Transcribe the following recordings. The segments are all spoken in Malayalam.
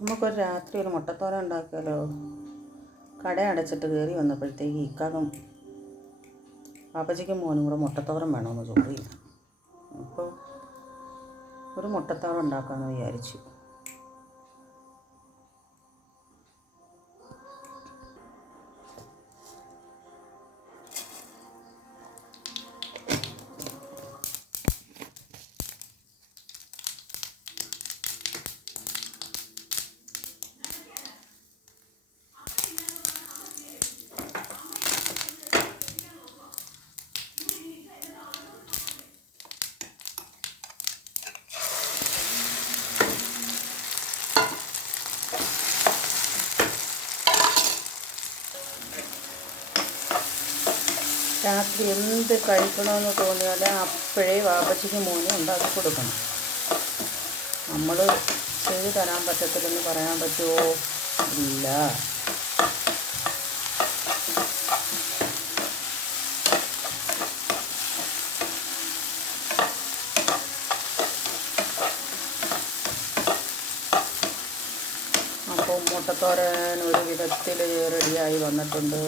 നമുക്കൊരു രാത്രി ഒരു മുട്ടത്തോരൻ ഉണ്ടാക്കിയാലോ? കട അടച്ചിട്ട് കയറി വന്നപ്പോഴത്തേക്ക് ഇക്കാകം പാപ്പച്ചിക്കും മോനും കൂടെ മുട്ടത്തോരൻ വേണമെന്ന് ചോദിച്ചു. അപ്പോൾ ഒരു മുട്ടത്തോരൻ ഉണ്ടാക്കാമെന്ന് വിചാരിച്ചു. രാത്രി എന്ത് കഴിക്കണമെന്ന് തോന്നിയാൽ അപ്പോഴേ വാപ്പച്ചിക്ക് മോനും ഉണ്ടാക്കി കൊടുക്കണം. നമ്മൾ ചെയ്ത് തരാൻ പറ്റത്തില്ലെന്ന് പറയാൻ പറ്റുമോ? ഇല്ല. അപ്പോൾ മുട്ടത്തോരൻ ഒരു വിധത്തിൽ റെഡിയായി വന്നിട്ടുണ്ട്.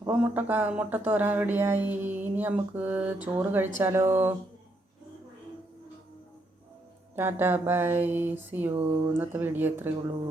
അപ്പോൾ മുട്ടത്തോരൻ റെഡിയായി. ഇനി നമുക്ക് ചോറ് കഴിച്ചാലോ? Tata bye, see you. ഇന്നത്തെ വീഡിയോ ഇത്രയേ ഉള്ളൂ.